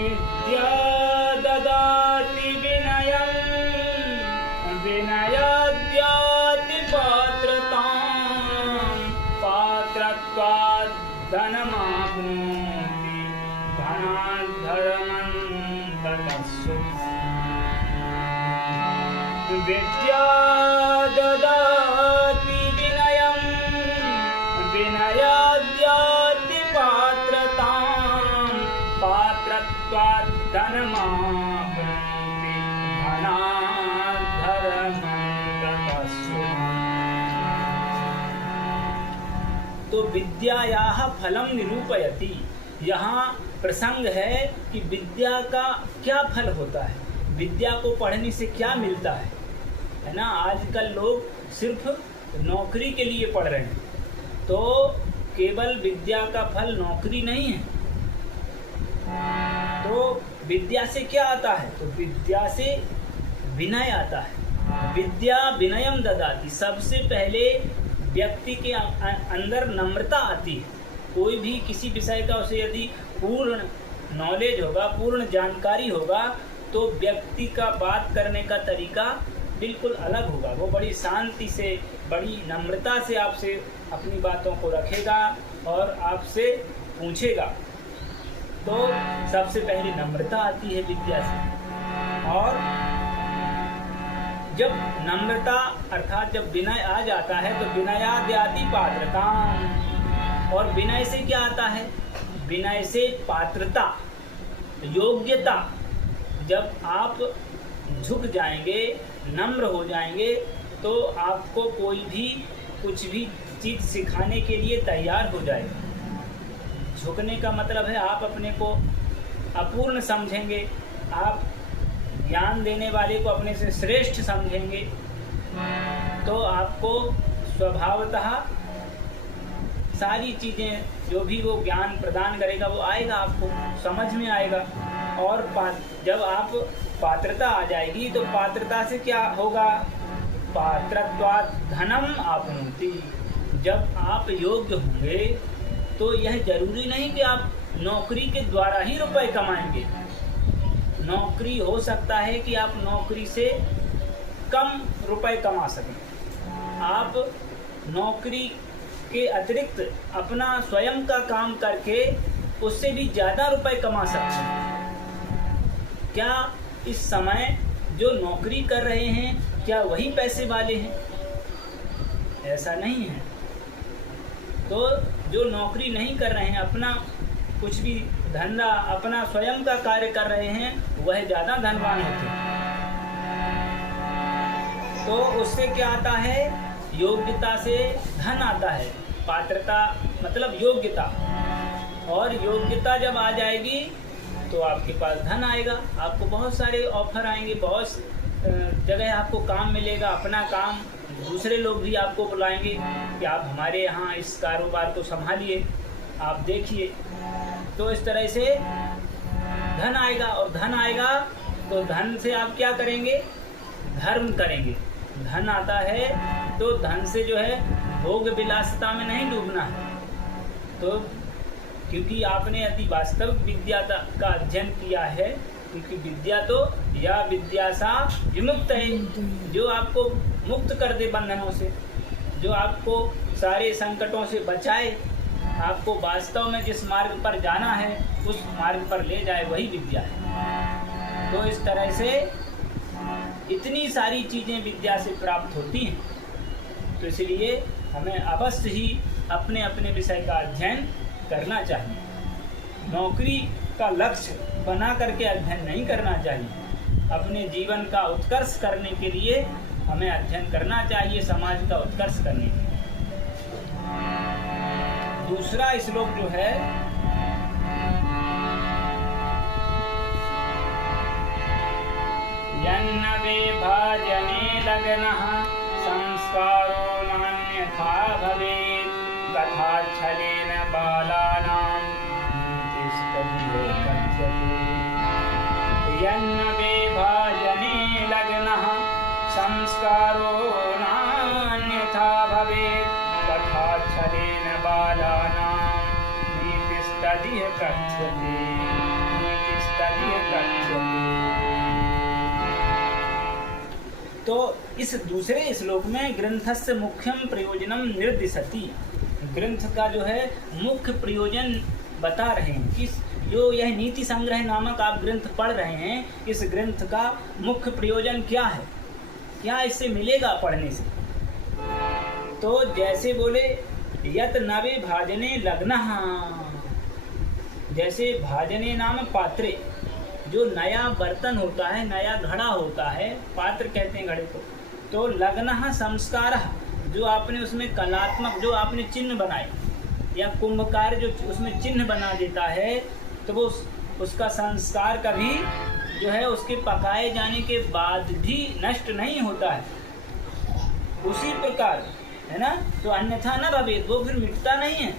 विद्या ददाति विनयं विनयाद्याति पात्रतां पात्रत्वात् धनमाप्नोति धनात् धर्मं ततः विद्या ददाति विनयं विनयाद्याति पात्रतां पात्रत्वात् धनमाप्नोति धनात् धर्मं ततः। तो विद्यायाः फलं निरूपयति। यहाँ प्रसंग है कि विद्या का क्या फल होता है, विद्या को पढ़ने से क्या मिलता है ना। आजकल लोग सिर्फ नौकरी के लिए पढ़ रहे हैं, तो केवल विद्या का फल नौकरी नहीं है। तो विद्या से क्या आता है, तो विद्या से विनय आता है। विद्या विनयम ददाति, सबसे पहले व्यक्ति के अंदर नम्रता आती है। कोई भी किसी विषय का उसे यदि पूर्ण नॉलेज होगा, पूर्ण जानकारी होगा, तो व्यक्ति का बात करने का तरीका बिल्कुल अलग होगा। वो बड़ी शांति से, बड़ी नम्रता से आपसे अपनी बातों को रखेगा और आपसे पूछेगा। तो सबसे पहले नम्रता आती है विद्या से। और जब नम्रता अर्थात जब विनय आ जाता है तो विनयाद्याति पात्रता, और विनय से क्या आता है, विनय से पात्रता, योग्यता। जब आप झुक जाएंगे, नम्र हो जाएंगे, तो आपको कोई भी कुछ भी चीज़ सिखाने के लिए तैयार हो जाएगा। झुकने का मतलब है आप अपने को अपूर्ण समझेंगे, आप ज्ञान देने वाले को अपने से श्रेष्ठ समझेंगे, तो आपको स्वभावतः सारी चीज़ें जो भी वो ज्ञान प्रदान करेगा वो आएगा, आपको समझ में आएगा। और जब आप पात्रता आ जाएगी तो पात्रता से क्या होगा, पात्रत्वात् धनम आपनोति। जब आप योग्य होंगे तो यह जरूरी नहीं कि आप नौकरी के द्वारा ही रुपए कमाएंगे। नौकरी हो सकता है कि आप नौकरी से कम रुपए कमा सकें। आप नौकरी के अतिरिक्त अपना स्वयं का काम करके उससे भी ज़्यादा रुपए कमा सकते हैं। क्या इस समय जो नौकरी कर रहे हैं क्या वही पैसे वाले हैं? ऐसा नहीं है। तो जो नौकरी नहीं कर रहे हैं, अपना कुछ भी धंधा, अपना स्वयं का कार्य कर रहे हैं, वह ज़्यादा धनवान होते हैं। तो उससे क्या आता है, योग्यता से धन आता है। पात्रता मतलब योग्यता, और योग्यता जब आ जाएगी तो आपके पास धन आएगा। आपको बहुत सारे ऑफर आएंगे, बहुत जगह आपको काम मिलेगा। अपना काम दूसरे लोग भी आपको बुलाएंगे कि आप हमारे यहाँ इस कारोबार को संभालिए, आप देखिए। तो इस तरह से धन आएगा, और धन आएगा तो धन से आप क्या करेंगे, धर्म करेंगे। धन आता है तो धन से जो है भोग विलासिता में नहीं डूबना है। तो क्योंकि आपने यदि वास्तविक विद्या का अध्ययन किया है, क्योंकि विद्या तो या विद्या सा विमुक्त है, जो आपको मुक्त कर दे बंधनों से, जो आपको सारे संकटों से बचाए, आपको वास्तव में जिस मार्ग पर जाना है उस मार्ग पर ले जाए, वही विद्या है। तो इस तरह से इतनी सारी चीज़ें विद्या से प्राप्त होती हैं। तो इसलिए हमें अवश्य ही अपने अपने विषय का अध्ययन करना चाहिए। नौकरी का लक्ष्य बना करके अध्ययन नहीं करना चाहिए। अपने जीवन का उत्कर्ष करने के लिए हमें अध्ययन करना चाहिए, समाज का उत्कर्ष करने के लिए। दूसरा श्लोक जो है, यन्न विभाजने लग्नः संस्कारो नान्यथा भवेत् तथाच्छलेन बालानां तिष्ठति कथ्यते। यन्न विभाजने लग्नः संस्कारो नान्यथा भवेत् तथाच्छलेन बालानां तिष्ठति कथ्यते। बता दी है कथ्यते। तो इस दूसरे श्लोक में ग्रंथस्य मुख्यम प्रयोजनम निर्दिशति, ग्रंथ का जो है मुख्य प्रयोजन बता रहे हैं कि जो यह नीति संग्रह नामक आप ग्रंथ पढ़ रहे हैं, इस ग्रंथ का मुख्य प्रयोजन क्या है, क्या इससे मिलेगा पढ़ने से। तो जैसे बोले यत नवे भाजने लग्नः, जैसे भाजने नाम पात्रे, जो नया बर्तन होता है, नया घड़ा होता है, पात्र कहते हैं घड़े को, तो लग्नः संस्कारः, जो आपने उसमें कलात्मक जो आपने चिन्ह बनाए, या कुंभकार जो उसमें चिन्ह बना देता है, तो वो उसका संस्कार कभी जो है उसके पकाए जाने के बाद भी नष्ट नहीं होता है, उसी प्रकार है ना, तो अन्यथा न भवेत्, वो फिर मिटता नहीं है।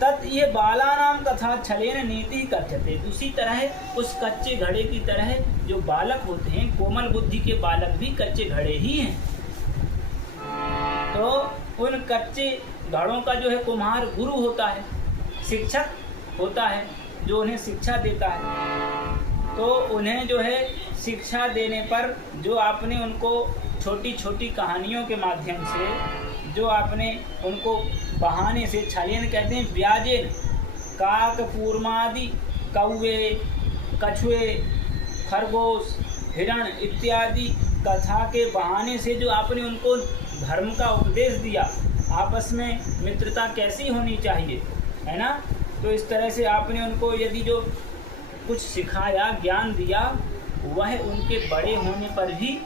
तत् ये बालानाम कथा छलेन नीति कथ्यते, उसी तरह उस कच्चे घड़े की तरह जो बालक होते हैं, कोमल बुद्धि के बालक भी कच्चे घड़े ही हैं। तो उन कच्चे घड़ों का जो है कुम्हार गुरु होता है, शिक्षक होता है, जो उन्हें शिक्षा देता है। तो उन्हें जो है शिक्षा देने पर जो आपने उनको छोटी छोटी कहानियों के माध्यम से, जो आपने उनको बहाने से, छलेन कहते हैं ब्याजेन, काक कूर्मादि, कौवे, कछुए, खरगोश, हिरण इत्यादि कथा के बहाने से जो आपने उनको धर्म का उपदेश दिया, आपस में मित्रता कैसी होनी चाहिए, है ना, तो इस तरह से आपने उनको यदि जो कुछ सिखाया, ज्ञान दिया, वह उनके बड़े होने पर भी